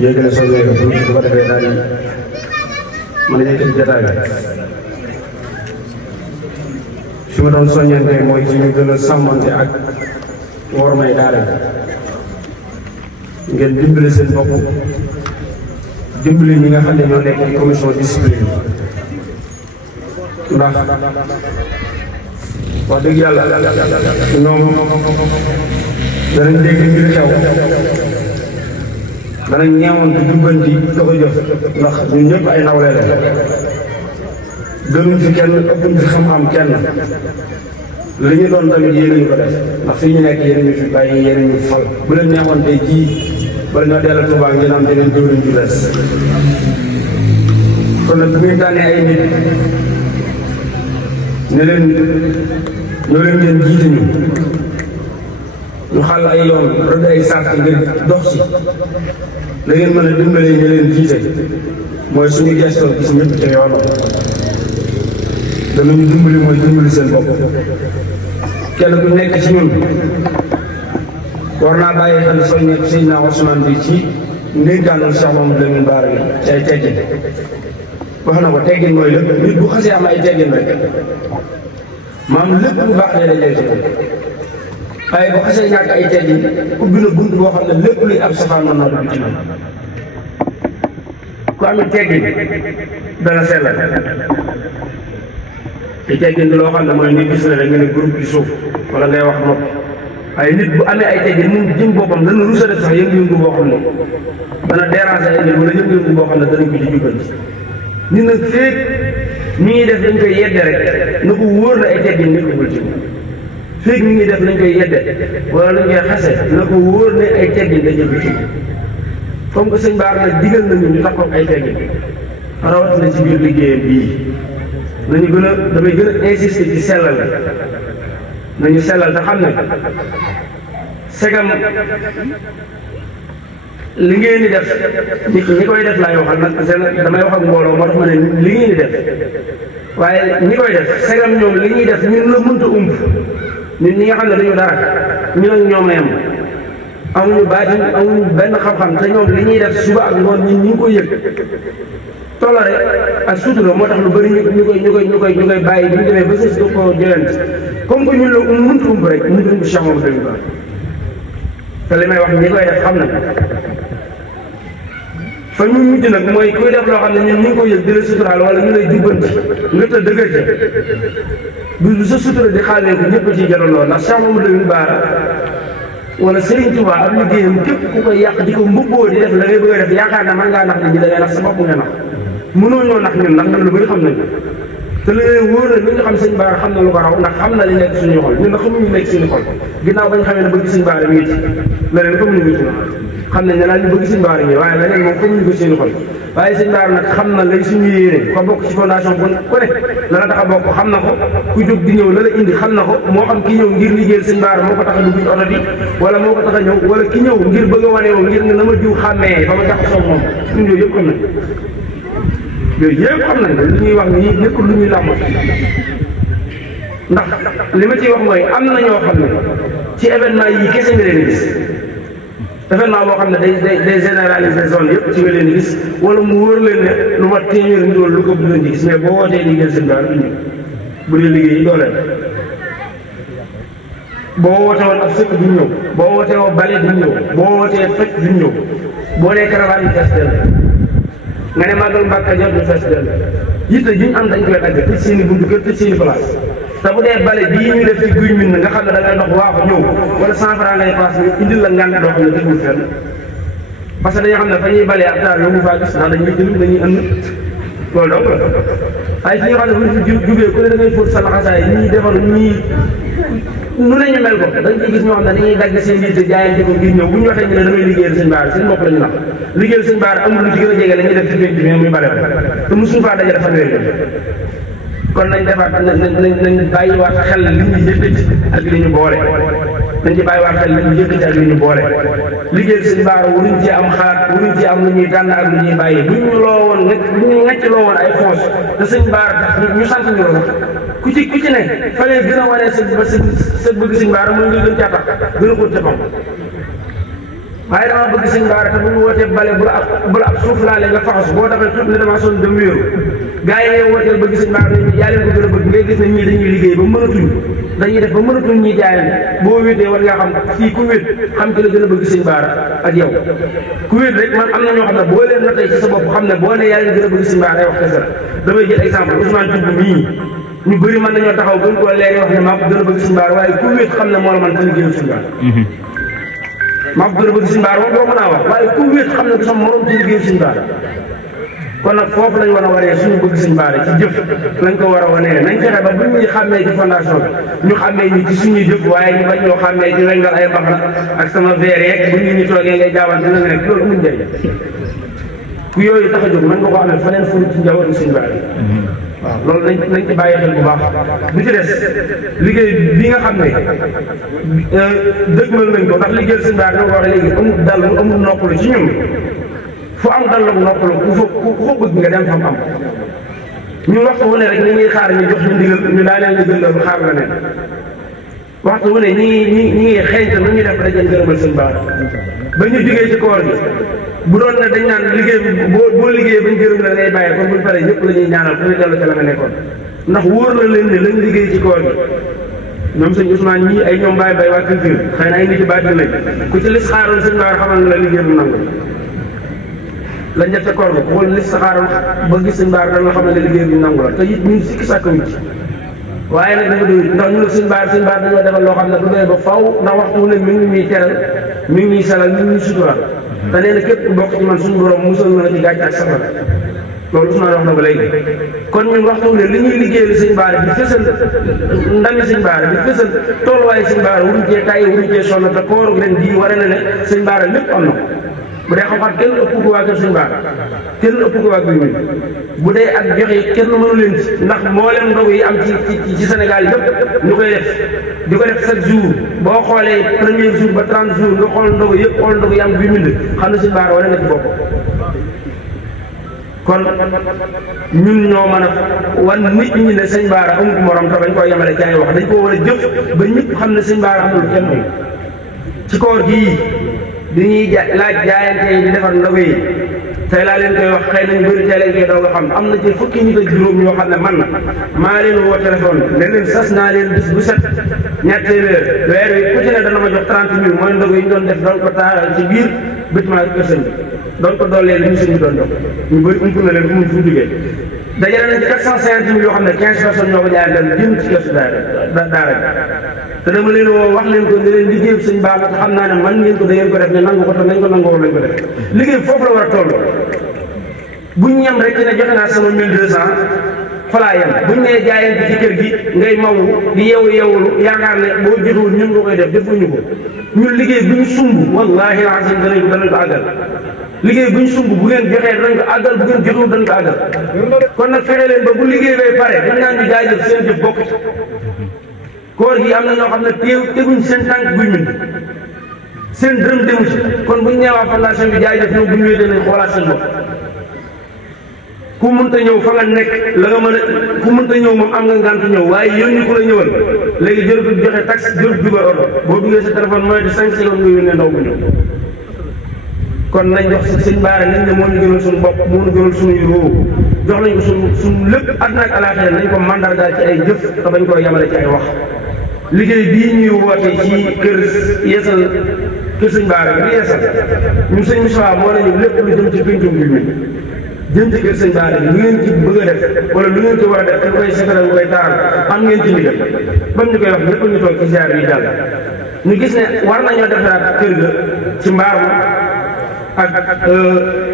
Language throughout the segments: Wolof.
yéegale soññee ko tuuti bu ko defee daal di mën a yëkkati jotaay bi. fi ma doon soññante mooy ci ñu gën a sàmmante ak wormay daara bi ngeen dimbale seen bopp dimbale ñi nga xam ne ñoo nekk ci commission discipline ndax wax dëgg yàlla ñoom danañ dégg mbir xew danañ ñeewoon di jubbanti da ko jëf ndax ñun ñëpp ay nawle la gënuñ fi kenn ëppuñ fi xam-xam kenn li ñu doon tamit yéen ñu ko def ndax fii ñu nekk yéen ñu fi bàyyi yéen ñu fal bu leen neexoon tey jii bala ñoo dellu Tuubaa ngeen am deneen jëwriñ ju bees kon nag bu ngeen tànnee ay nit ne leen ñoo leen ngeen jiite ñu xàll ay yoon rëdd ay sàrt ngir dox ci la ngeen mën a dimbalee ñu leen jiite mooy suñu gestoo gis ñëpp te yoon danañu dimbali mooy dimbali seen bopp kenn ku nekk ci ñun war naa bàyyi xel soññeek Seydina Ousmane bi ci ndénkaanul Cheikh Mamadou Lamine Bara bi ci ay teggin wax na ko teggin mooy lépp nit bu xasee am ay teggin rek maam lépp lu baax lay dajale ci ko waaye bu xasee ñàkk ay teggin ubbi na bunt boo xam ne lépp luy ab safaan mën naa dugg ci moom ku amee teggin dana sellal te teggin loo xam ne mooy nit gis na rek nga ne groupe ci suuf wala ngay wax nopp waaye nit bu amee ay teggin moom jëm boppam dana rusa def sax yëngu-yëngu boo xam ne dana déranger ay nit wala yëngu-yëngu boo xam ne danañ ko ci jubbanti nit nag féeg ñi ngi def dañ koy yedde rek na ko wóor na ay teggin nekkul ci féeg ñi ngi def nañ koy yedde wala lañ koy xase na ko wóor ne ay teggin da jëb ci comme que sëñ Bara nag digal nañu ñu takkook ay teggin rawatina ci biir liggéeyam bii nañu gën a damay gën a insister ci sellal nañu sellal te xam ne segam li ngeen di def ñi koy def laay waxal nag damay wax ak mbooloo moo tax ma ne li ngeen di def waaye ñi koy def segam ñoom li ñuy def ñun la mënta ump ñun ñi nga xam ne dañu dara ñun ak ñoom yem amuñu baatin amuñu benn xam-xam te ñoom li ñuy def suba ak ngoon ñun ñu ngi koy yëg tolore ak sutura moo tax lu bëri ñu koy bàyyi bu ñu demee ba sës du ko jëlant comme que ñun la mënta ump rek mënta ump Cheikh Mamadou Lamine Bara te li may wax ñi koy def xam na fa ñu mujj nag mooy kuy def loo xam ne ñun ñu ngi koy yëg di la suturaal wala ñu lay jubbanti nga te dëgër ca du sa sutura di xaalee ko ñëpp ciy jaraloo ndax Cheikh Mamadou Lamine Bara wala Serigne Touba ak liggéeyam képp ku koy yàq di ko mbubboo di def la ngay bëgg a def yaakaar na mën ngaa nax nit ñi da ngay nax sa bopp nga nax mënoo ñoo nax ñun ndax ñun lu bëri xam nañ te li leen wóor na li nga xam sëñ Bara xam na lu ko raw ndax xam na li nekk suñuy xol ñun nag xamuñu nekk suñu xol ginnaaw bañ xamee ne bëgg sëñ Bara mi ngi ci leneen xamuñu ko ci xam nañ ne daal ñu bëgg sëñ Bara mi waaye leneen moom xamuñu ko suñu xol waaye sëñ Bara nag xam na lay suñu yéene ko bokk ci fondation bu ku ne la la tax a bokk xam na ko ku jóg di ñëw la la indi xam na ko moo xam ki ñëw ngir liggéeyal sëñ Bara moo ko tax a dugg ci oto bi wala moo ko tax a ñëw wala ki ñëw ngir bëgg a wane woo ngir ne na ma jiw xàmmee ba ma jaxasoo moom ñun yooyu yëpp xam nañ yooyu yëpp xam nañ li ñuy wax nii nekkul lu ñuy làmb ndax li ma ciy wax mooy am na ñoo xam ne ci événement yi kese nga leen gis événement boo xam ne day généraliser zone yëpp ci nga leen gis wala mu wóor leen ne lu mat téeméer nit wala lu ko bu leen di gis mais boo wootee liggéeyal sëñ Bara du ñëw bu dee liggéey yi dooleel boo woote woon ak sëkk duñ ñëw boo wootee woon bale duñ ñëw boo wootee fekk duñ ñëw boo nee caravane yi fees dell nga ne màggal Mbàkke jot ñu fees dell yitte ji ñu am dañ koy dagg tëj seen i buntu kër tëj seen i place te bu dee bale bii ñu def ci guy min nga xam ne da ngay dox waaxu ñëw wala 100 francs ngay paas ñu indil la ngànt doo xam ne tegul fenn parce que dañoo xam ne fa ñuy balee ak taar yóbbu faa gis ndax dañuy jël dañuy ënd loolu donc la waaye fi nga xam ne bu ñu fi jugee ku ne da ngay fóot sa laxasaay ñii defaru ñii nu ne ñu mel ko dañ ciy gis ñoo xam ne dañuy dagg seen yitte jaayante ko ngir ñëw bu ñu waxee ñu ne damay liggéeyal sëñ Bara seen bopp la ñu nax liggéeyal sëñ Bara amul lu ci gën a jege la ñuy def ci pénc bi muy bale te mosuñu faa dajale fanweeri kon nañ defaat nañ bàyyiwaat xel li ñu yëkkati ak li ñu boole nañ ci bàyyiwaat xel li ñu yëkkati ak li ñu boole liggéeyal sëñ Bara waruñ ci am xalaat waruñ ci am lu ñuy tànn ak lu ñuy bàyyi bu ñu loo woon bu ñu ngacc loo woon ay foos te sëñ Bara ñu sant ñu la sax ku ci ne fa lay gën a wane sa bëgg sëñ Bara mooy nga gën caa tax gën a xóot ca pam waaye dama bëgg sëñ Baara te bu ñu wootee bale bu la ab suuf laale nga faxas boo taxee tuuti ne damaa sonn dem wéeru gars yi ngay wooteel bëgg sëñ Baara yaa leen ko gën a bëgg ngay gis ne ñii dañuy liggéey ba mënatuñ dañuy def ba mënatuñ ñi jaayal boo wéetee war ngaa xam fii ku wéet xam ki la gën a bëgg sëñ Baara ak yow ku wéet rek man am na ñoo xam ne boo leen notee ci sa bopp xam ne boo ne yaa leen gën a bëgg sëñ Baara day wax kese la damay jël exemple Ousmane Thioub mii ñu bëri mën nañoo taxaw gën koo leeri wax ne maa ko gën a bëgg sëñ Baara waaye ku wéet xam ne moo la man te liggéeyal sëñ Baara maa ko gën a bëgg sëñ Baara moom doo mën a wax waaye ku wéet xam ne du sama morom ci liggéeyal sëñ Baara kon nag foofu lañ war a waree suñu bëgg sëñ Baara ci jëf lañ ko war a wanee nañ fexe ba bu ñuy xàmmee ci fondation bi ñu xàmmee ñu ci suñuy jëf waaye ñu bañ ñoo xàmmee di wengal ay bax na ak sama verre yeeg bu nit ñi toogee ngay jaawante na nekk loolu amul njëriñ ku yooyu tax a jóg mën nga ko amee faneen furu ci njabootu sëñ Baara waaw loolu nañ ci bàyyi xel bu baax bu ci des liggéey bi nga xam ne dëgmal nañ ko ndax liggéeyal sëñ Baara dama ko waxee léegi amul dal amul noppalu ci ñun fu am dal ak noppalu ku ko bëgg nga dem fam am ñun waxtu wu ne rek ñu ngi xaar ñu jox ñu ndigal ñu daaneel ndigal la xaar la ne waxtu wu ne ñi ngi xeeñte lu ñuy def dañ leen gërëmal sëñ Baara ba ñu diggee ci koor gi bu doon ne dañ naan liggéey boo liggéeyee bañ gërëm la ngay bàyyi kon buñ paree ñëpp la ñuy ñaanal fu ñu dellu ca la nga nekkoon ndax wóor na leen ne lañ liggéey ci koor gi ñoom sëñ Ousmane ñii ay ñoom bàyyi bay waa culture xëy na ay nit ci baati lañ ku ci lis xaaroon sëñ Baara xamal na la liggéey bu nangu lañ def ca koor gi wala lis xaaroon ba gis sëñ Baara dana la xamal ne liggéey bu nangu la te it ñun sikki sàkk wi ci waaye nag dafa doy ndax ñu nag sëñ Baara dañoo defal loo xam ne du doy ba faw ndax waxtu wu ne mi ngi ñuy teral mi ngi ñuy salal mi ngi ñuy sutural te nee na képp ku bokk ci man suñu borom musal na la ci gàcce ak safara loolu Ousmane wax na ko léegi kon ñun waxtu ne li ñuy liggéeyal sëñ Baara bi fësal ndami sëñ Baara bi fësal tooluwaayu sëñ Baara wuruñ cee tàyyi wuruñ cee sonn te koor leen di waree na ne sëñ Baara lépp am na bu dee xam-xam kenn ëpp ko waa kër sëñ Baara kenn ëpp ko waa Guy Mbind bu dee ak joxe kenn mënu leen ci ndax mboolem ndogu yi am ci Sénégal yëpp ñu koy def di ko def chaque jour boo xoolee premier jour ba 30 jours nga xool ndogu yëpp xool ndogu yi am Guy Mbind xam ne sëñ Baara wane na ci bopp kon ñun ñoo mën a wan nit ñi ne sëñ Baara amul morom te bañ koy yemale ci ay wax dañ koo war a jëf ba ñëpp xam ne sëñ Baara amul kenn moom ci koor gii di ñuy laaj jaayante yi di defar ndogu yi tey laa leen koy wax xëy nañ bëri tey lañ koy doog a xam am na ci fukki nit ak juróom ñoo xam ne man na maa leen woo téléphone ne leen sas naa leen bis bu set ñaar téeméer weer wi ku ci ne dana ma jox 30 000 mooy ndogu yi ñu doon def doon ko taal ci biir bâtiment kër sëñ bi doon ko doolee li ñu sëñ bi doon jox ñu bëri ump na leen fu mu jógee dajale nañ ci 450 000 yoo xam ne 15 personnes ñoo ko jaayanteel jëm ci keesu daara te dama leen woo wax leen ko ne leen liggéey sëñ Baara te xam naa ne man ngeen ko da ngeen ko def ne nangu ko te nañ ko nangoo lañ ko def liggéey foofu la war a toll buñ ñam rek ci ne joxe naa sama 1200 fa laa yem buñ nee jaayante ci kër gi ngay mawu di yeewulu yaakaar ne boo joxewul ñun nga koy def defuñu ko ñun liggéey buñ sumb wallahi alazim danañ ko àggal liggéey buñ sumb bu ngeen joxee danañ ko àggal bu ngeen joxewul danañ ko àggal kon nag fexe leen ba bu liggéey bay pare dañ naan ñu jaajëf seen jëf bokk ci koor gi am na ñoo xam ne teguñ seen tànk Guy Mbind seen dërëm demu ci kon buñ ñëwaa fondation bi jaajëf ñoom bu ñu wéetee nañ xoolaat seen bopp ku mënta ñëw fa nga nekk la nga mën a ku mënta ñëw moom am nga ngànt ñëw waaye yónni ku la ñëwal léegi jërëjëf joxe taxe jërëjëf dugal oto boo duggee sa téléphone mooy de 5 secondes nga yónnee ndaw bu ñëw kon nañ jox si sëñ Baara nañ ne moo ñu gënal suñu bopp moo ñu gënal suñuy roo jox nañ ko suñu lépp àddina ak alaaxira nañ ko mandargaal ci ay jëf te bañ koy yemale ci ay wax liggéey bii ñuy woote ci kër yeesal kër sëñ Baara bi yeesal ñun sëñ Moussa moo nañu lépp lu jëm ci pencum Guy Mbind jëm ci kër sëñ Baara bi lu ngeen ci bëgg a def wala lu ngeen ci war a def te koy seetaral mu koy taaral am ngeen ci ndigal bam ñu koy wax ñëpp ñu toog ci ziar yi jàll ñu gis ne war nañoo defaraat kër ga ci mbaar ma ak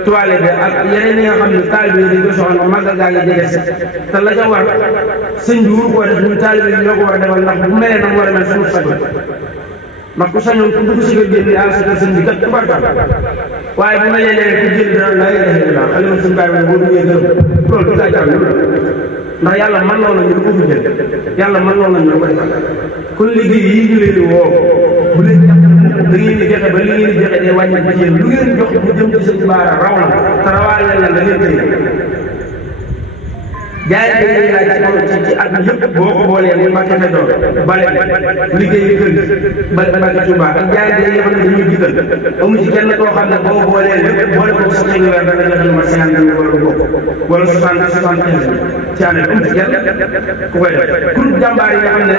toilette ak yeneen yi nga xam ne taalibe yi dañ ko soxla màggal gaa ngi jege si te la ca war sëñ bi wuru koo def ñun taalibe yi ñoo ko war a defal ndax bu melee na mu war a mel suñu sañoon ndax ku sañoon ku dugg si kër génn ni àll si kër sëñ bi kat tubarkal waaye bu melee ne ku génn dana la ilaha illallah xalima sëñ Baara bi boo duggee gërëm loolu du gàccaam ndax yàlla mën loo nañu du ko fi jël yàlla mën loo nañu ko defal kon liggéey yii ñu leen di woo bu leen da ngeen di joxe ba li ngeen di joxe day wàññi ci yéen lu ngeen jox bu jëm ci sëñ Baara raw na te rawaale na la ngeen tëye jaayante yi laaj ci at mi yëpp boo ko boolee muy Mbàkke Kajoor bale liggéeyi kër gi bale Mbàkke Tuuba ak jaayante yi nga xam ne dañuy jiital amu ci kenn koo xam ne boo boolee lépp boole ko sa xëy weer da nga joxe lu ma 50 mille wala bokk wala 75 ci année amu ci kenn ku koy def pour jàmbaar yi nga xam ne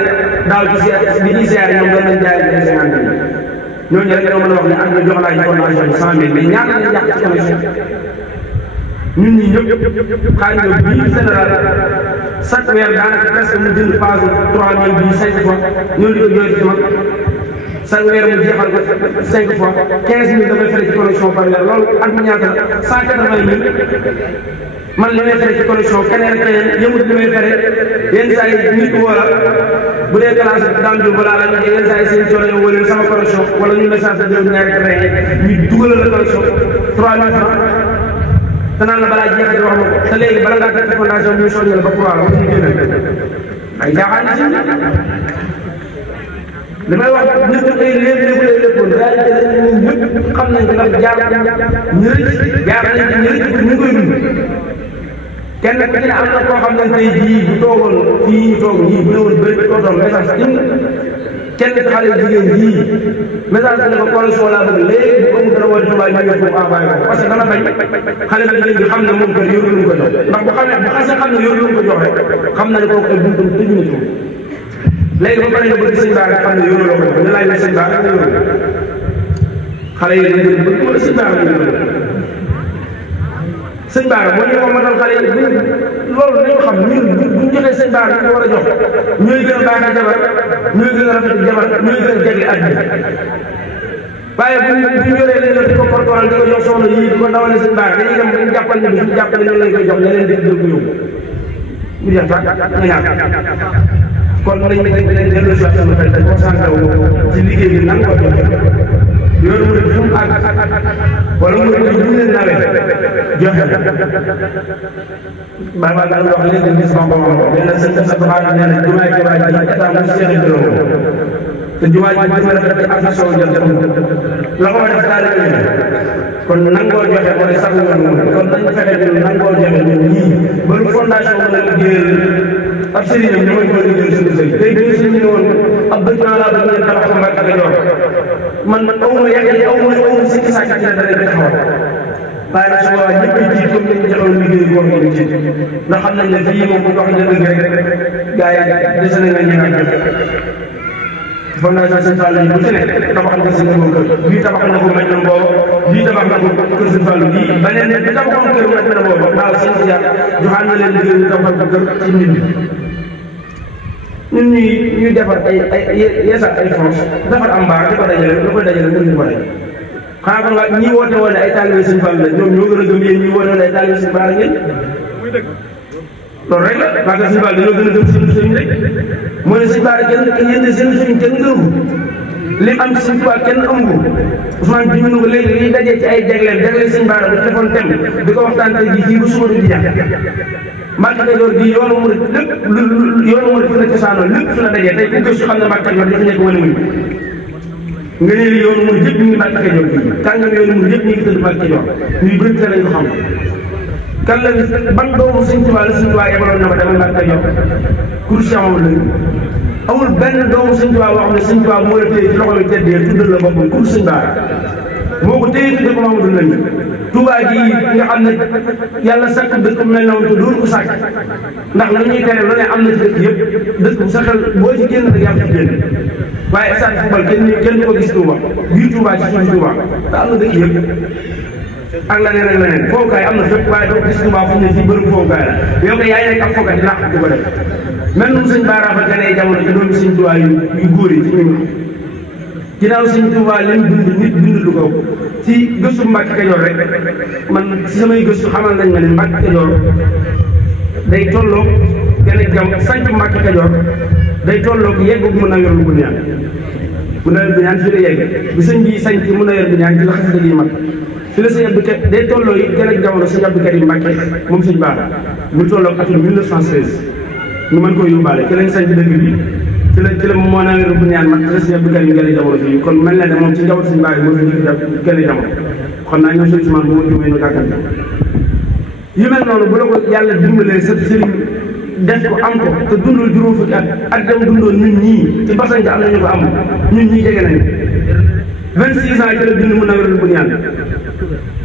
daaw ci bi ñuy siyaar ñoom doon nañ jaayante 50 mille ñooñu rek ñoo mën a wax ne am na jox laa ci fondation bi 100 000 mais ñaar lañu yàq ci connexion ñun ñii ñëpp xaar nga bii général chaque weer daanaka presque mu jënd page 3000 bii 5 fois ñoo di ko jooy ci man chaque weer mu jeexal ko 5 fois 15000 dafay fere ci connexion par weer loolu at mi ñaata la 180 000 man li may fere ci connexion keneen yëmut li may fere yenn saa yi nit wala bu dee classe daan bi balaa la ñu yenn saa yi seen coono yow wala sama connexion wala ñu message de jël ñaari train ñu dugalal la connexion 3000 francs te naan la balaa jeexati wax ma ko te léegi bala ngaa def ci fondation bi ñu soññal ba pour wàll ñu génn ay jaaxaan ci li may wax nit ñi ay léeg-léeg lay léppoon réalité la ñun ñëpp xam nañ ko ndax jaar ñu rëcc jaar nañ ci ñu rëcc ñu ngi koy dund kenn ku ci ne am na koo xam ne tey jii bu toogoon fii ñu toog ñii bu ne woon bëri tootoon message in kenn ci xale jigéen yii message ne ko connexion laa bëgg léegi bu amul dara wala tubaab ñu ngi foofu envoyé ko parce que dana bañ xale bi jigéen bi xam ne moom kër yoru lu ko jox ndax bu xamee bu xasee xam ne yoru lu ko jox rek xam na ne kooku ay buntum tëj na ci moom léegi ba pare nga bëgg sëñ Bara xam ne yoru la ko jox ñu laaj la sëñ Bara nga yoru xale yi dañ bëgg wala sëñ Bara nga yoru sëñ Bara boo ñu ko matal xale yi loolu dañoo xam ñun buñ joxee sëñ Bara ñu ko war a jox ñooy gën a baax jabar ñooy gën a rafet jabar ñooy gën a jagle àddina waaye buñ yoree leen yor di ko portoral di ko jox soxna yii di ko dawale sëñ Bara dañuy dem dañ jàppal ne suñ jàppale ñoom lañ koy jox ñeneen di jël ko yóbbu mu jeex sax ñu ñaar kon nañ dellu si sama xel dañ concentré wu ci liggéey bi nan ko joxe yoonu mu fu mu àgg wala mu ne ñu leen nawee joxe baa baa daal wax léegi gis ma boppam nee na sëñ sa tuxaat nee na jumaay jumaay ji état mu seeni juróom te jumaay ji dina rafet ci affection jël la ko def daal kon nangoo joxe mooy sax yoon mu kon nañ fexe ñun nangoo joxe ñun ñii ba lu fondation mën a liggéeyal ab sëriñ ñu mën ko liggéeyal suñu sëriñ tey bi suñu ne woon ab bëgg naa laa bëgg ngeen tabax ko Mbàkke Kajoor man awma yàgg awma sikki sàkk ci ne dara taxawal waaye nag su boobaa ñëpp a jiit comme dañu joxoon liggéey boo xam ne jiit ndax xam nañ ne fii moom bu ñu wax dëgg rek gars yi dese nañ la ñëwaat joxe fondation Sëñ Fallu yi bu ci ne tabax na ko seen kër bii tabax na ko maj na boobu bii tabax na ko kër Sëñ Fallu bii beneen bi tabaxoon kër maj na boobu daaw seen si yàq joxaan na leen liggéey ñu tabaxal ko kër ci nit ñun ñuy defar ay yeesal ay fonds defar am mbaar di ko dajale lu koy dajale mën ñu ko dajale xanaa kon nga ñi woote woon ne ay taalibe Sëñ Fallu la ñoom ñoo gën a gëm yéen ñi woote woon ne ay taalibe Sëñ Bara ngeen loolu rek la parce que Sëñ Bara dañoo gën a gëm seen sëriñ rek mooy ne Sëñ Bara kenn yéen seen sëriñ kenn gëmu li am ci Sëñ Tuubaa kenn amu ko Ousmane bi ñu ne ko léegi liy dajee ci ay jagleel Sëñ Bara bu defoon tem di ko waxtaan tey jii fii bu suba du di jàpp Mbàkke Kajoor gi yoonu murid lépp yoonu murid fi la cosaanoo lépp fi la dajee tey ku gëstu xam ne Mbàkke Kajoor dafa nekk wala muy nga ne yoonu murid yëpp ñu ngi Mbàkke Kajoor gi kàngam yoonu murid yëpp ñu ngi tëdd Mbàkke Kajoor ñuy bëri te lañ ko xam kan la ban doomu Sëñ Tuubaa la Sëñ Tuubaa yebaloon na ko demal Mbàkke Kajoor kursi amul lañu amul benn doomu Sëñ Tuubaa boo xam ne Sëñ Tuubaa moo la téye ci loxo bi teddee tuddal la boppam kur Sëñ Bara moo ko téye tudde ko Mamadou Lamine Tuubaa gi nga xam ne yàlla sakk dëkk mel na woon te doon ko sàkk ndax la ñuy tere lu ne am na ci dëkk yëpp dëkk bu sa xel boo ci génn rek yaa ci génn waaye stade football kenn du ko gis Tuubaa biir Tuubaa ci suuf Tuubaa te am na dëkk yëpp ak leneen ak leneen foofukaay am na fépp waaye doo gis Tuubaa fu ñu ne fii bërëb foofukaay la yow kay yaay nekk am fookat di làq di ko def mel noonu Sëñ Bara fa ganee jamono ci doomu Sëñ Tuubaa yu góor yi ci ñun ginnaaw Sëñ Tuubaa leen dund nit dund lu ko ci gëstu Mbàkke Kajoor rek man ci samay gëstu xamal nañ ma ne Mbàkke Kajoor day tolloog gën a jam sanc Mbàkke Kajoor day tolloog yeggu mu na yor lu ko ñaan mu na yor bu ñaan fii la yegg bi sëñ bi sanc mu na yor bu ñaan ci la xasida yi mat fi la sëñ Abdou Karim day tolloo yi gën a jamono sëñ Abdou Karim Mbàkke moom Sëñ Bara mu tolloog atum 1916 ñu mën koo yóbbaale ci lañ sanc dëkk bi ci la moo na yor bu ñaan mat ci la sëñ Abdou Karim gën a jamono fii kon mel na ne moom ci njaboot Sëñ Bara moo fi njëkk gën a jamono xam naa ñoom sëñ Ousmane bu ma juumee nu gàggante yu mel noonu bu la ko yàlla dimbalee sa sëriñ def ko am ko te dundul juróom fukki at dem dundoon ñun ñii ci basan am nañu ko am ñun ñii jege nañu 26 ans ci la bind mu nawérul bu ñaan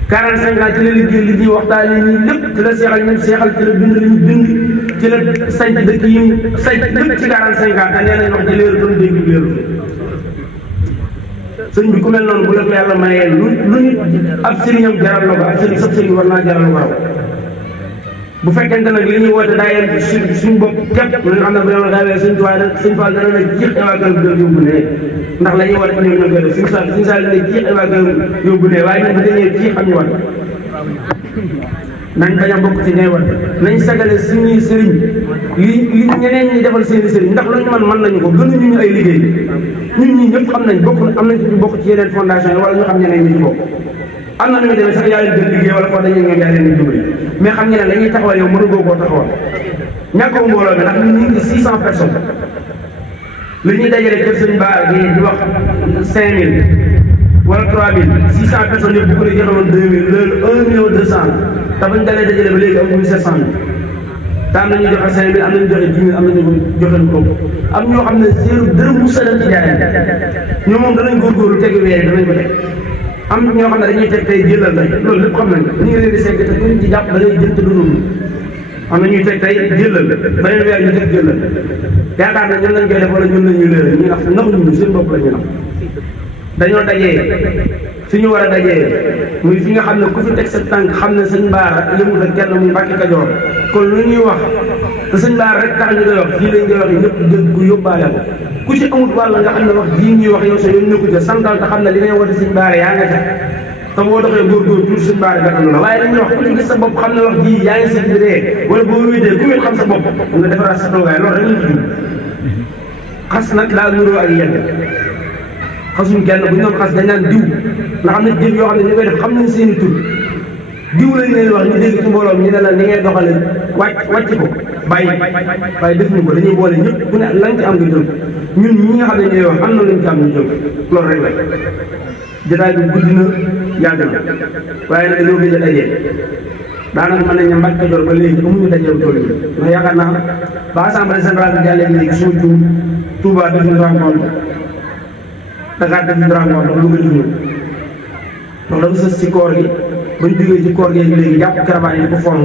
45 ans ci la liggéey li ñuy waxtaan yi ñii lépp ci la seexal ñu seexal ci la bind li ñu bind ci la sanc dëkk yi sanc lépp ci 45 ans te nee nañ wax ci léeru doon dégg léeru sëñ bi ku mel noonu bu la ko yàlla mayee lu nit ab sëriñam jaral la ko ab sëriñ sab sëriñ war naa jaral la ko raw bu fekkente nag li ñuy woote daa yem suñu bopp képp nga xam ne bu yow daawee suñ tuwaay suñ faal dana la jiix ay waa gërëm dël yóbbu ne ndax la ñuy woote ñoom ñoo koy def suñ saal dina jiix ay waa gërëm yóbbu ne waaye ñun bu dañee jiix am ñu wat nañ bañ a bokk ci ngay wat nañ sagale suñuy sëriñ li ñeneen ñi defal seeni sëriñ ndax lu ñu mën nañu ko gënuñu ñu ay liggéey ñun ñii ñëpp xam nañ bokk am nañ ci bokk ci yeneen fondation yi wala ñu xam ñeneen ñi ci bokk am na nu muy demee sax yaa leen gën liggéey wala foo dañuy ñoom yaa leen di dimbali mais xam ngeen ne la ñuy taxawal yow mënu goo koo taxawal ñàkkoo mbooloo mi ndax ñun ñu ngi 600 personnes li ñuy dajale kër sëñ Ba gi di wax 5000 wala 3000 600 personnes yëpp bu ko joxe woon 2000 loolu 1 million 200 te bañ dalee dajale ba léegi amuñu 700 te am nañu joxe 5000 am nañu joxe 10 000 am nañu joxe lu ko am ñoo xam ne zéro dërëm mu salam ci jaay ñoom moom danañ góorgóorlu tegi weer danañ ko teg am ñoo xam ne dañuy teg tey jëlal tey loolu lépp xam nañ ñu ngi leen di segg te kuñ ci jàpp da ngay jënt du dund am na ñuy teg tey jëlal beneen weer ñu teg jëlal yaakaar na ñun lañ koy def wala ñun lañ ñu léer ñu nax naxuñu seen bopp la ñu nax dañoo dajee fi ñu war a dajee muy fi nga xam ne ku fi teg sa tànk xam ne sëñ Baara yëmul ak kenn muy Mbàkke Kajoor kon lu ñuy wax te sëñ Baara rek tax ñu koy wax fii lañ koy wax yi ñëpp dégg ku yóbbaale ko ku ci amut wàll nga xam ne wax jii ñuy wax yow sa yoon nekku ca santal te xam ne li ngay woote sëñ Baara yaa nga ca te boo doxee góorgóor tuuti sëñ Baara gàttandu la waaye dañuy wax ku ci gis sa bopp xam ne wax jii yaa ngi sëñ bi dee wala boo wéetee ku wéet xam sa bopp nga defaraat sa toogaay loolu rek lañ tudd xas nag daa nuroo ak yedd xasuñ kenn bu ñu doon xas dañ naan diw nga xam ne jëf yoo xam ne ñu koy def xam nañ seen i tur diw lañ leen wax ñu dégg ci mbooloom ñu ne la ni ngay doxale wàcc ko bàyyi waaye defuñu ko dañuy boole ñëpp ku ne lañ ci am nga jël ñun ñi nga xam ne ñooy wax am na luñ ci am ñu jël loolu rek la jotaay bi guddi na yàgg na waaye nag dañoo gëj a dajee daanaka mën nañ ne Mbàkke Kajoor ba léegi amuñu dajeew tool yi ndax yaakaar naa ba assemblée générale bi jàllee léegi suma juum Touba def ñu rencontre Dakar def ñu rencontre Louga def ñu ndax dafa sës ci koor gi bañ jógee ci koor gi léegi jàpp caravane yi di ko form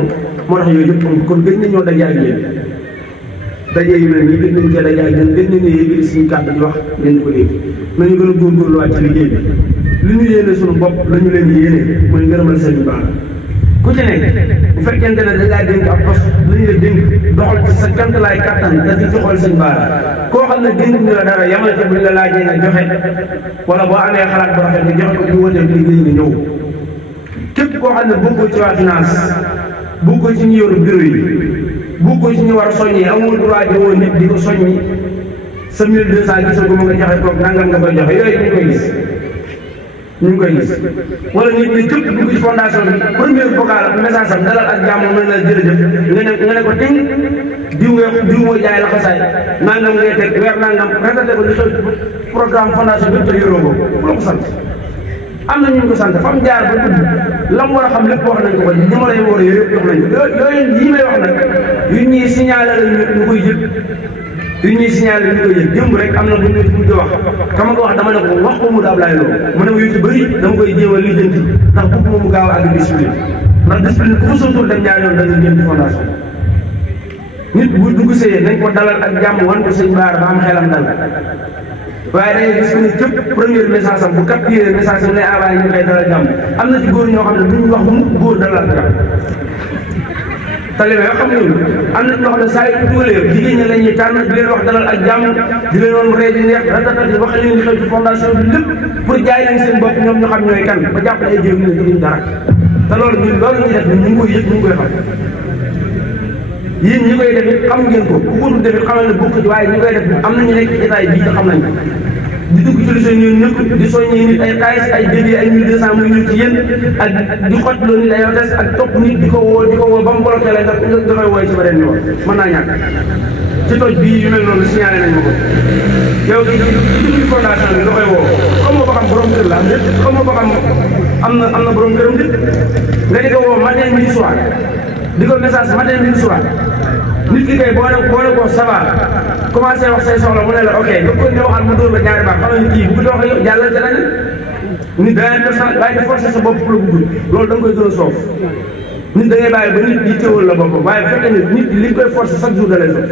moo tax yooyu yëpp am kon gëj nañoo dajee ak yéen dajee yu mel nii gëj nañ cee dajee ak yéen gëj nañ ne yéegi suñu kàddu di wax ngeen ko léegi nañu gën a góorgóorluwaat ci liggéey bi li ñu yéene suñu bopp la ñu leen yéene mooy ngërëmal sëñ Ba ku ci nekk bu fekkente ne dañ laa dénk ab poste la ñu la dénk doxal ci sa kantalaay kattan da ci doxal sëñ Ba koo xam ne dénk ñu la dara yamal ci buñ la laajee nga joxe wala boo amee xalaat bu rafet nga joxe ko bu wotee liggéey nga ñëw képp koo xam ne bokkoo ci waa finance bokkoo ci ñu yoru bureau yi bokkoo ci ñu war a soññee amul droit di woo nit di ko soññi sa 1200 gisoo ko mu nga joxe toog nangam nga koy joxe yooyu ñu koy gis ñu ngi koy gis wala nit ñi képp dugg ci fondation bi premier vocal message am dalal ak jàmm mën na jërëjëf nga ne ko ting diw mooy jaay la xasaay nangam ngay teg weer nangam répété ko li xew programme fondation bi te yoroo ko ku la ko sant am na ñu ko sant fa mu jaar ba dugg la mu war a xam lépp wax nañ ko ba numéro yi war a yooyu yëpp jox nañ ko yooyu yii may wax nag yu ñuy signalé la ñu koy yëg yu ñuy signalé ñu koy yëg démb rek am na bu ñu mujj wax kama ko wax dama ne ko wax ko mu daab laay loolu mu ne ma yu ci bëri dama koy jéem a lijjanti ndax bëgg moomu gaaw a àgg discipline ndax discipline ku fa sootul dem ñaari yoon da nga génn ci fondation nit bu dugg see nañ ko dalal ak jàmm wan ko sëñ Baara ba am xelam dal waaye dañuy gis ne cëpp premier message am bu capturé message am lay envoyé ñu koy dalal jàmm am na ci góor ñoo xam ne duñu wax mu góor dalal jàmm talibé yoo xam ne am na ñoo xam ne saa yu dugalee jigéen ñi la ñuy tànn di leen wax dalal ak jàmm di leen woon ree di neex ratatati wax leen xew ci fondation bi lépp pour jaay leen seen bopp ñoom ñu xam ñooy kan ba jàpp ay jéem ne duñ dara te loolu ñun loolu ñuy def ñun ñu ngi koy yëg ñu ngi koy xam yéen ñi koy def it xam ngeen ko ku ko dul def it xamal ne bokk ci waaye ñi koy def am nañu nekk ci état bii te xam nañ di dugg ci réseau ñoom ñëpp di soññee nit ay xaalis ay débit ay 1200 muy ñëw ci yéen ak di xot loo nit ay hôtesse ak topp nit di ko woo ba mu bloqué la nga koy wooy ci beneen niveau mën naa ñàkk ci toj bii yu mel noonu signalé nañ ma ko yow di dugg ci fondation bi nga koy woo xam nga ba xam borom kër la am déet xam nga ba xam am na borom këram déet nga di ko woo matin midi soir di ko message matin midi soir nit ki kay boo ne ko ça va commencé wax say soxla mu ne la ok nga ko ne waxal mu dóor la ñaari baax xam nga ni kii bu ko wax yow jàllal ca leneen nit da ngay waaye di forcer sa bopp pour la bëgg loolu da nga koy gën a soof nit da ngay bàyyi ba nit di téewal la boppam waaye bu fekkee ne nit li ñu koy forcer chaque jour da lay soof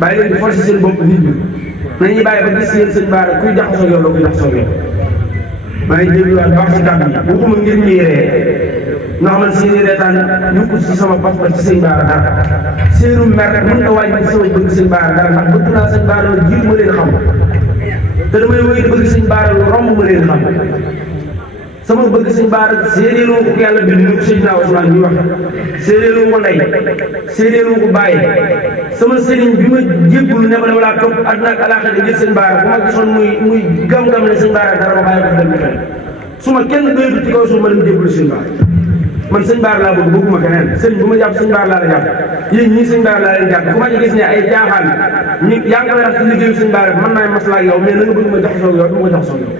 bàyyi leen di forcer seen bopp nit ñi nañuy bàyyi ba gis yéen sëñ Bara kuy jaxasoo yow la kuy jaxasoo yow maa ngi dégluwaat baax si kàddu yi waxuma ngir ñuy ree ndax man seeni reetaan yukkut si sama pas-pas ci sëñ Bara dara seenu mer mën na wàññi sama bëgg sëñ Bara dara ndax bëgg naa sëñ Bara la jiitu ma leen xam te damay wéy di bëgg sëñ Bara lu romb ma leen xam sama bëgg sëñ Bara séeréeroo ko yàlla bind ni ko Seydina Ousmane bi wax séeréeroo ko ndey séeréeroo ko bàyyi sama sëriñ bi ma jébbulu ne ma dama laa topp àdduna ak alaaxira ngir sëñ Bara bu ma gisoon muy gam-gam ne sëñ Bara dara ma bàyyi ko dem xel su ma kenn doyatu ci kaw suuf ma dem jébbulu sëñ Bara man sëñ Bara laa bëgg bëgguma keneen sëñ bu ma jàpp sëñ Bara laa la jàpp yéen ñii sëñ Bara laa leen jàpp bu ma ci gis ne ay jaaxaan ñi yaa ngi koy wax ci liggéeyu sëñ Bara mën naa maslaa ak yow mais na nga bëgg ma jaxasoo yow du ma jaxasoo yow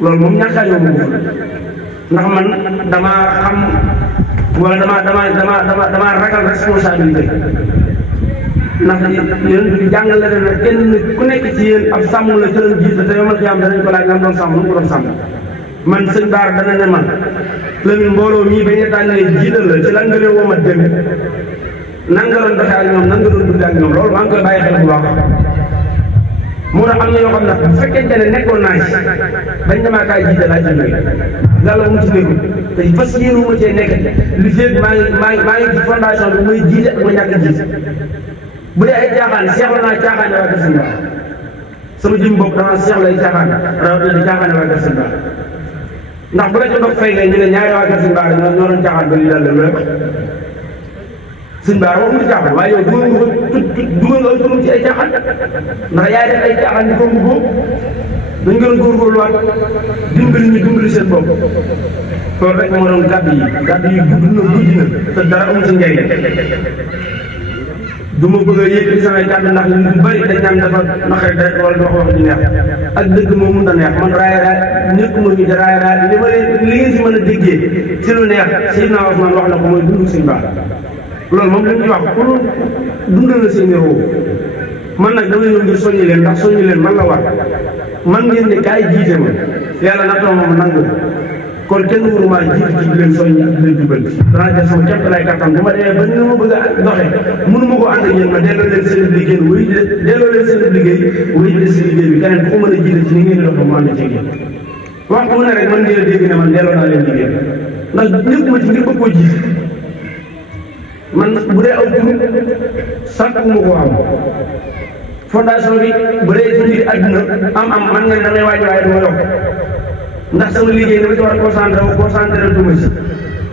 loolu moom ñàkk a ñëw mu ndax man damaa xam wala damaa ragal responsabilité ndax yéen bi jàngal la ne kenn ku nekk ci yéen ab sàmm la jëloon jiite te yow ma xiyaam danañ ko laaj nga doon sàmm nu mu ko doon sàmm man sëñ Bara dana ne man Lamine mbooloo mii ba ñu tànnee jiital la ci lan nga leen womat demee nan nga doon doxee ak ñoom nan nga doon dundee ak ñoom loolu maa ngi koy bàyyi xel bu baax moo tax am na yoo xam ne bu fekkente ne nekkoon naa ci bañ damaa kaay jiite laa ci jógee yàlla mu ci déglu te fas yéenu ma cee nekk li féeg maa ngi ci fondation bi muy jiite ak ma ñàkk jiite bu dee ay caaxaan seexla naa caaxaane waa Kër Sëñ Bara sama jëm bopp dama seexla ay caaxaan rawatina di caaxaane waa Kër Sëñ Bara ndax bu la ci doog fay ngay ñu ne ñaari waa Kër Sëñ Bara ñoo doon caaxaan ba lii daal la lu rek sëñ Bara moom mu caaxaan waaye yow dugal nga turam ci ay caaxaan ndax yaay def ay caaxaan di ko mbubboo dañ gën a góorgóorluwaat dimbali ñu dimbali seen bopp loolu rek moo doon gàddu yi gudd na guddi na te dara amu ci njëriñ du ma bëgg a yëkkati samay kàddu ndax ñu bëri dañ naan dafa naqari rek wala di wax ju neex ak dëgg moom mënut a neex man raay nekkuma fi di raay li ngeen si mën a déggee si lu neex Seydina Ousmane wax na ko mooy dundu sëñ Bara loolu moom lañ ci wax pour dundal la seen réew man nag dama ñëw ngir soññi leen ndax soññi leen man la war man ngeen ne kaay jiite ma yàlla na toog ma nangu kon kenn wóorumaa jiite ci di leen soññi ak di leen jubal danaa def sama képp lay kattan bu ma demee ba ni ma bëgg a doxee mënu ma ko ànd ak yéen ma delloo leen seen liggéey wéy de si liggéey bi keneen ku ko mën a jiite ci ni ngeen di doxee mu ànd ci yéen waxtu mu ne rek man ngeen a dégg ne man delloo naa leen liggéey ndax ñëpp ma ci ngir bëgg koo jiite man bu dee aw tur sàkku ma ko am fondation bi bu dee ci mbir àdduna am man nga ne damay waaj waaye du ma yokk ndax sama liggéey dama ci war a concentré duma si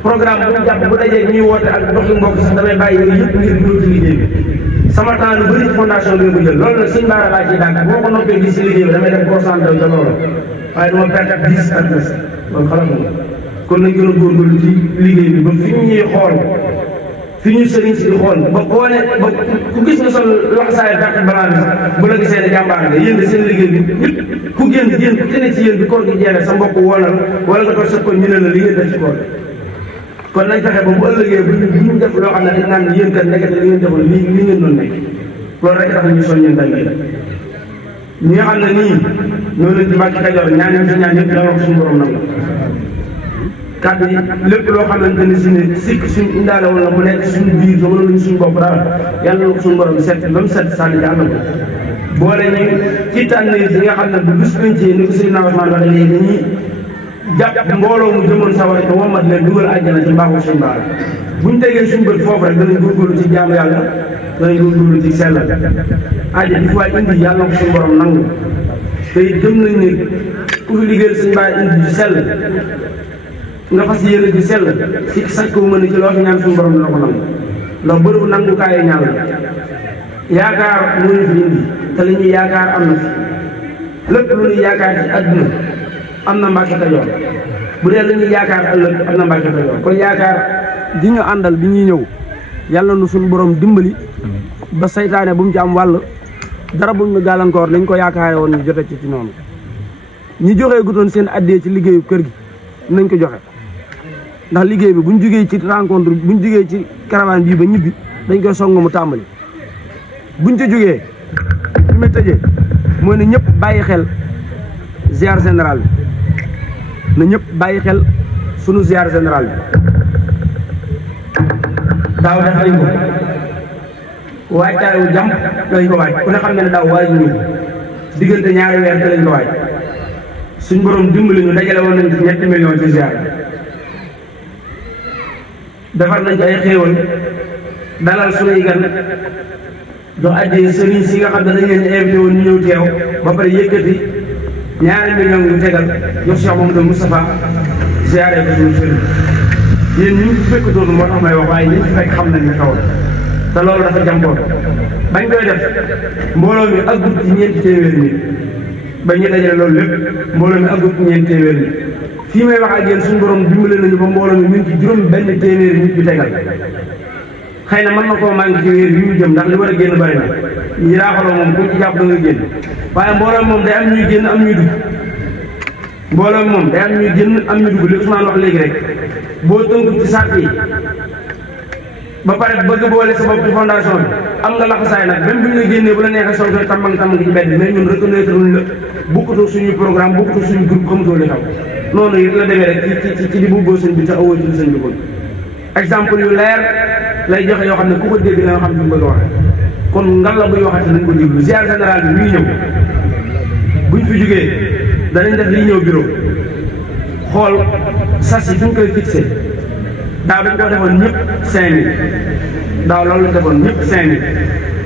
programme bu jàpp bu dajee ñuy woote ak doxi mbokk sax damay bàyyi yooyu yëpp ngir dugg ci liggéey bi sama temps lu bëri ci fondation bi ko jël loolu nag sëñ Bara laa ciy dànk boo ko noppee gis si liggéey bi damay dem concentré ca loolu waaye duma perte 10 ak 10 loolu xalaatuma kon nañ gën a góorgóorlu ci liggéey bi ba fi ñuy xool fi ñu sëriñ si di xool ba koo ne ba ku gis nga sol laxasaay carte blanche bi bu la gisee ne jàmbaar nga yéen de seen liggéey bi ñëpp ku génn ku ci ne ci yéen bi koor gi jeexee sa mbokk woonal wala nga toog sa koñ ñu ne la li ngeen def ci koor kon nañ fexe ba bu ëllëgee bu ñu def loo xam ne dañ naan yéen kat nekkate li ngeen defoon li ngeen doon nekk loolu rek tax ñu soññeen dañ koy ñi nga xam ne nii ñoo leen ci Mbàkke Kajoor ñaan si ñaan yëpp dama wax suñu borom nangu kàddu yi lépp loo xamante ne si ne sikk suñ indaale wala mu nekk suñu biir so mëna luñ suñu bopp dara yàlla na ko suñu borom set ba mu set sànni ci àll ko boole ñu ci tànn yi nga xam ne bu bis nañ ci ni ko Seydina Ousmane waxee léegi dañuy jàpp mbooloo mu jëmoon sawar te womat leen dugal àjjana ci mbaaxu sëñ Bara buñ tegee suñu bët foofu rek danañ góorgóorlu ci jaamu yàlla danañ góorgóorlu ci sell aja di fi waay indi yàlla na ko suñu borom nangu te it gëm nañ ne ku fi liggéeyal sëñ Bara indi ci sell nga fas yéene ci sell si sañ ko mën ci loo fi ñaan suñu borom dina ko nangu ndax bërëbu nangukaayu ñaan la yaakaar moo ñu fi indi te li ñuy yaakaar am na fi lépp lu ñuy yaakaar ci àdduna am na Mbàkke Kajoor bu dee lu ñuy yaakaar ëllëg am na Mbàkke Kajoor kon yaakaar di ñu àndal bi ñuy ñëw yàlla nu suñu borom dimbali ba saytaane bu mu ci am wàll dara bu ñu gàllankoor nañ ko yaakaare woon ñu jote ci noonu ñi joxee gutoon seen addee ci liggéeyu kër gi nañ ko joxe ndax liggéey bi buñ jugee ci rencontre buñ jugee ci caravane bii ba ñibbi dañ koy song mu tàmbali buñ ca jógee fi may tëjee mooy ne ñëpp bàyyi xel ziar général bi na ñëpp bàyyi xel sunu ziar général bi daaw def nañ ko waajtaayu jàmm lañ ko waaj ku ne xam ne daaw waaj ñu diggante ñaari weer te lañ ko waaj suñ borom dimbali ñu dajale woon nañ ci 3 millions ci ziar defar nañ ci ay xéewal dalal suñuy gan jox addee sëriñ si nga xam ne dañ leen invité woon ñu ñëw teew ba pare yëkkati 2 millions yu tegal jox Cheikh Mamadou Moustapha ziaré ko suñu sëriñ yéen ñu fekk doon moo tax may wax waaye ñi fekk xam nañ ne xawoon te loolu dafa jàmpoon bañ koy def mbooloo mi aggut ci 4 téeméeri nit ba ñu dajale loolu lépp mbooloo mi aggut ci 4 téeméeri nit fii may wax ak yéen suñu borom dimbale nañu ba mbooloo mi ngi ci juróom benn téeméeri nit yu tegal xëy na mën na koo manqué ci weer yu ñu jëm ndax li war a génn bari na yi raaxaloo moom kuñ ci jàpp da nga génn waaye mbooloo moom day am ñuy génn am ñuy dugg mbooloo moom day am ñuy génn am ñuy dugg li Ousmane wax léegi rek boo tënku ci sart yi ba pare bëgg boole sa bopp ci fondation bi am nga laxasaay nag même bu ñu la génnee bu la neexee sol koy tambang tambang ci mbedd mais ñun reconnaître luñ la bokkutoo suñuy programme bokkutoo suñu groupe xamutoo li xaw noonu it la demee rek ci di bubboo sëñ bi te awoo ci lu sëñ bi kon exemple yu leer lay joxe yoo xam ne ku ko dégg nga xam fi mu bëgg a wax kon ngan la buy waxati nañ ko déglu ziar général bi muy ñëw buñ fi jógee danañ def liy ñëw bureau xool sas yi fi ñu koy fixé daaw dañ ko defoon ñëpp 5000 daaw loolu la defoon ñëpp 5000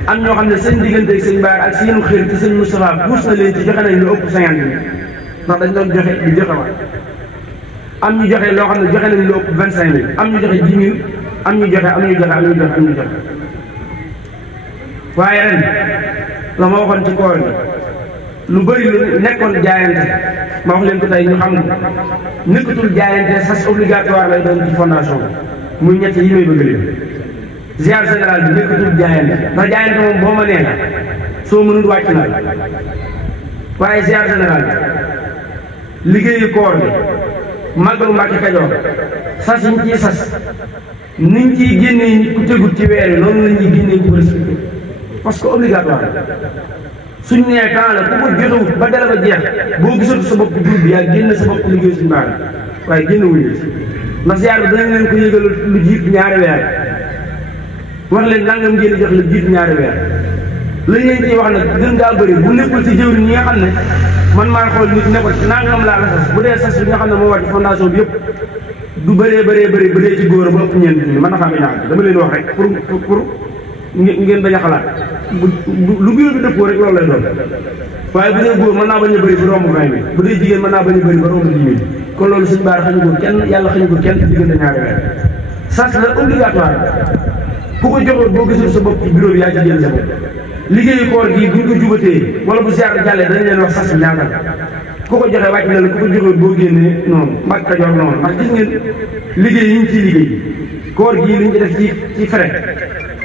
am ñoo xam ne seen diggante ak sëñ Baar ak seenu xër ci sëñ Moustapha puus na leen ci joxe nañ lu ëpp 50 000 ndax dañ doon joxe di joxe waat am ñu joxe loo xam ne joxe nañ lu ëpp 25000 am ñu joxe 10 000 am ñu joxe am ñu joxe am ñu joxe am ñu joxe waaye ren la ma waxoon ci koor bi lu bëri lu nekkoon jaayante ma wax leen ko tey ñu xam ne nekkatul jaayante sas obligatoire lay doon ci fondation bi muy ñett yi may bëgg leen ziar général bi nekkatul jaayante ndax jaayante moom boo ma nee soo mënul wàcc na waaye ziar général bi liggéeyu koor bi màggalu Mbàkke Kajoor sas yi ñu ciy sas niñ ciy génnee nit ku tegut ci weer yi noonu la ñuy génnee ku respecté parce que obligatoire suñ nee temps la ku ko joxewut ba dara ba jeex boo gisatu sa bopp groupe bi yaa génn sa bopp liggéey suñu baax waaye génn wuñ la ci ndax ziar bi danañ leen ko yëgal lu jiit 2 weer wax leen nangam ngeen jox lu jiit 2 weer lañ leen ciy wax nag gën ngaa bëri bu nekkul ci jëwriñ ñi nga xam ne man maa xool nit ne ko nangam laa la sas bu dee sas bi nga xam ne moo war ci fondation bi yëpp du bëree bu dee ci góor a ba ëpp ñeent ñi mën na xam ñaar dama leen wax rek pour ngeen bañ a xalaat lu bureau bi dëppoo rek loolu lay doon waaye bu dee góor mën naa bañ a bëri ba romb 20 000 bu dee jigéen mën naa bañ a bëri ba romb 10 000 kon loolu suñu baar xañu ko kenn yàlla xañu ko kenn diggante 2 weer sas la obligatoire ku ko joxoon boo gisul sa bopp ci bureau bi yaa ci génn sa bopp liggéeyu koor gii buñ ko jubatee wala bu ziar jàllee dañ leen wax sas bi ñaata ku ko joxe wàcc na la ku ko joxoon boo génnee noonu Mbàkke Kajoor noonu ndax gis ngeen liggéey yi ñu ciy liggéey koor gii li ñu ci def ci frais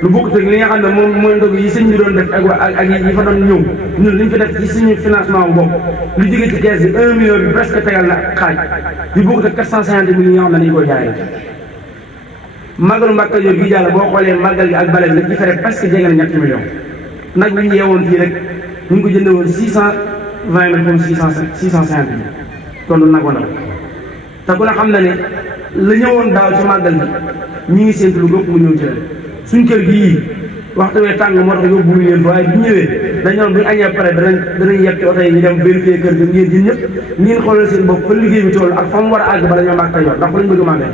lu bokkut ak li nga xam ne moom mooy ndog yi sëñ bi doon def ak yi fa doon ñëw ñun li ñu fi def ci suñu financement bopp lu jóge ci kees bi 1 million bi presque tegal na xaaj yu bokkut ak 450 000 yi nga xam ne dañu koy jaayee màggalu Mbàkke Kajoor gi jàll boo xoolee màggal gi ak bale bi lañ ci fere presque jege na 2 millions nag bi ñu yeewoon fii rek ñu ngi ko jëndee woon 620 000 comme 650 000 kon du nag wala te ku ne xam na ne la ñëwoon daaw ci màggal gi ñi ngi séntu lu gëpp mu ñëw ci ren suñ kër gii waxtu wee tàng moo tax yóbbuwuñu leen fa waaye bu ñëwee dañ doon bu ñu añee pare danañ yegg ci oto yi ñu dem vérifier kër ga ngeen ñëpp ngeen xoolal seen bopp fa liggéey bi toll ak fa mu war a àgg bala ñoo Mbàkke Kajoor ndax fa lañ bëgg a màggal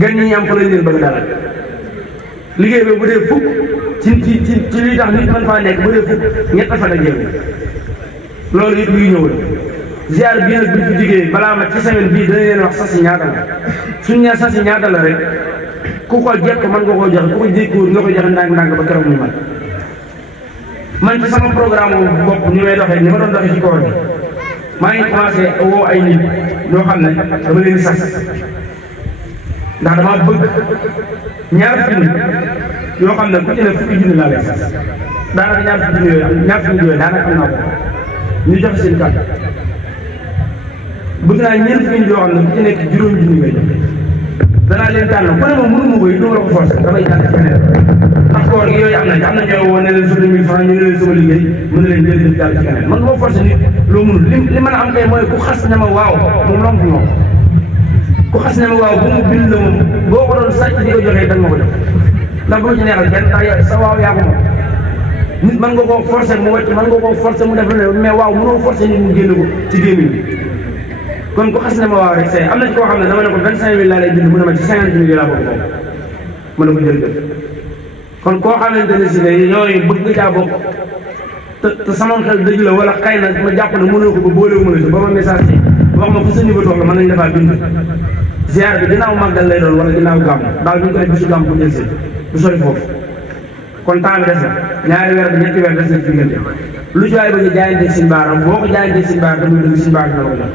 gan ñi ñu am fa lañ leen bëgg dara liggéey bi bu dee fukk ci li tax nit mën faa nekk bu dee fukk ñett fa la jéem loolu it luy ñëw la ziar bii nag buñ fi jigéen balaa ma ci semaine bii danañ leen wax sasi ñaata la suñ nee sasi ñaata la rek ku ko jekk mën nga koo joxe ku ko jékkuwul nga ko joxe ndànk-ndànk ba keroog muy man ci sama programme bopp ni may doxee ni ma doon doxee ci koor bi maa ngi commencé woo ay nit ñoo xam ne dama leen sas ndax dama bëgg ñaar fukki nit yoo xam ne ku ci ne fukki junni laa lay sas daanaka ñaar fukki junni yooyu daanaka am naa ko ñu joxe seen kàddu bëgg naa ñeent fukki nit yoo xam ne ku ci nekk juróomi junni ngay jox danaa leen tànn ku ne ma mënu ma ko yi du ma la ko forcé damay tànn ci keneen ndax koor gi yooyu am na ñoo woo ne leen suñu 1000 francs ñu ne leen sama liggéey mën na leen jël jàll ci keneen man moo forcé nit loo mënul li mën a am kay mooy ku xas ne ma waaw moom lomp moom ku xas ne ma waaw bu mu bind la moom boo ko doon sàcc di ko joxee da nga ma ko jox ndax bu ma ci neexal kenn ndax sa waaw yaa ko moom nit mën nga koo forcé mu wàcc mën nga koo forcé mu def lu ne mais waaw mënoo forcé nit mu génn ko ci gémmiñ bi kon ku xas ne ma waaw rek say am na ci koo xam ne dama ne ko 25000 laa lay bind mu ne ma ci 50000 laa bokk moom ma ne ko jërëjëf kon koo xamante ne si ne yooyu bëgg nga caa bokk te sama xel dëgg la wala xëy na ma jàpp ne mënoo ko ba boolewu ma la ci ba ma message yi wax ma fu sa niveau toog la mën nañ defaa bind ziar bi ginnaaw màggal lay doon wala ginnaaw gàmm daal ñu ko def bisu gàmm bu jël si du sori foofu kon temps bi des na ñaari weer bi ñetti weer des na ci diggante lu ci waay bëgg a jaayante Sëñ Bara boo ko jaayante Sëñ Bara damay dëgg Sëñ Bara dina ko jox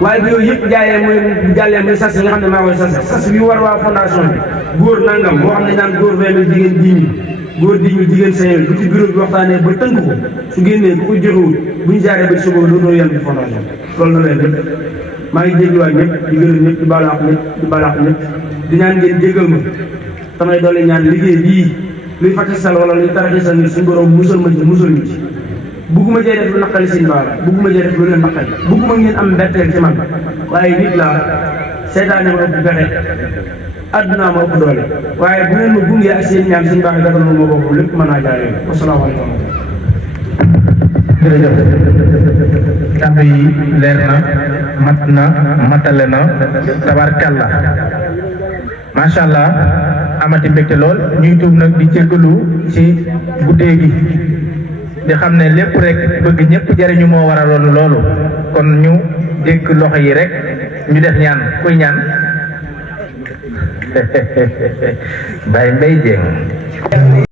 waaye bi yooyu yëpp jaayee muy jàllee muy sas yi nga xam ne maa koy sas bi war waa fondation bi góor nangam boo xam ne naan góor 20000 jigéen 10 000 góor 10 000 jigéen 5 000 bu ci bureau bi waxtaanee ba tënk ko su génnee ku ko joxewul bu ñu jaaree ba ci suba dootoo yem ci fondation loolu na leen def maa ngi jégluwaat ñëpp di gërëm ñëpp di baalaax ñëpp di baalaax ñëpp di ñaan ngeen jéggal ma damay doole ñaan liggéey bii luy fatisal wala luy taraxisal ni suñu borom musal ma ci musal ñu ci bugguma cee def lu naqari Sëñ Bara bugguma cee def lu leen naqari bugguma ngeen am mbetteel ci man waaye nit laa seytaane ma ëpp pexe addunaa ma ëpp doole waaye bu ngeen ma gungee ak seen ñaan Sëñ Bara defal ma moo bopp lépp mën naa jaay yoon wasalaamaaleykum. jërëjëf kàddu yi leer na mat na matale na tabarkalla macha allah amati mbégte lool ñuy tuub nag di jéggalu ci guddee gi di xam ne lépp rek bëgg ñëpp jariñu moo waraloon loolu kon ñu dékk loxo yi rek ñu def ñaan kuy ñaan Baye Mbaye Dieng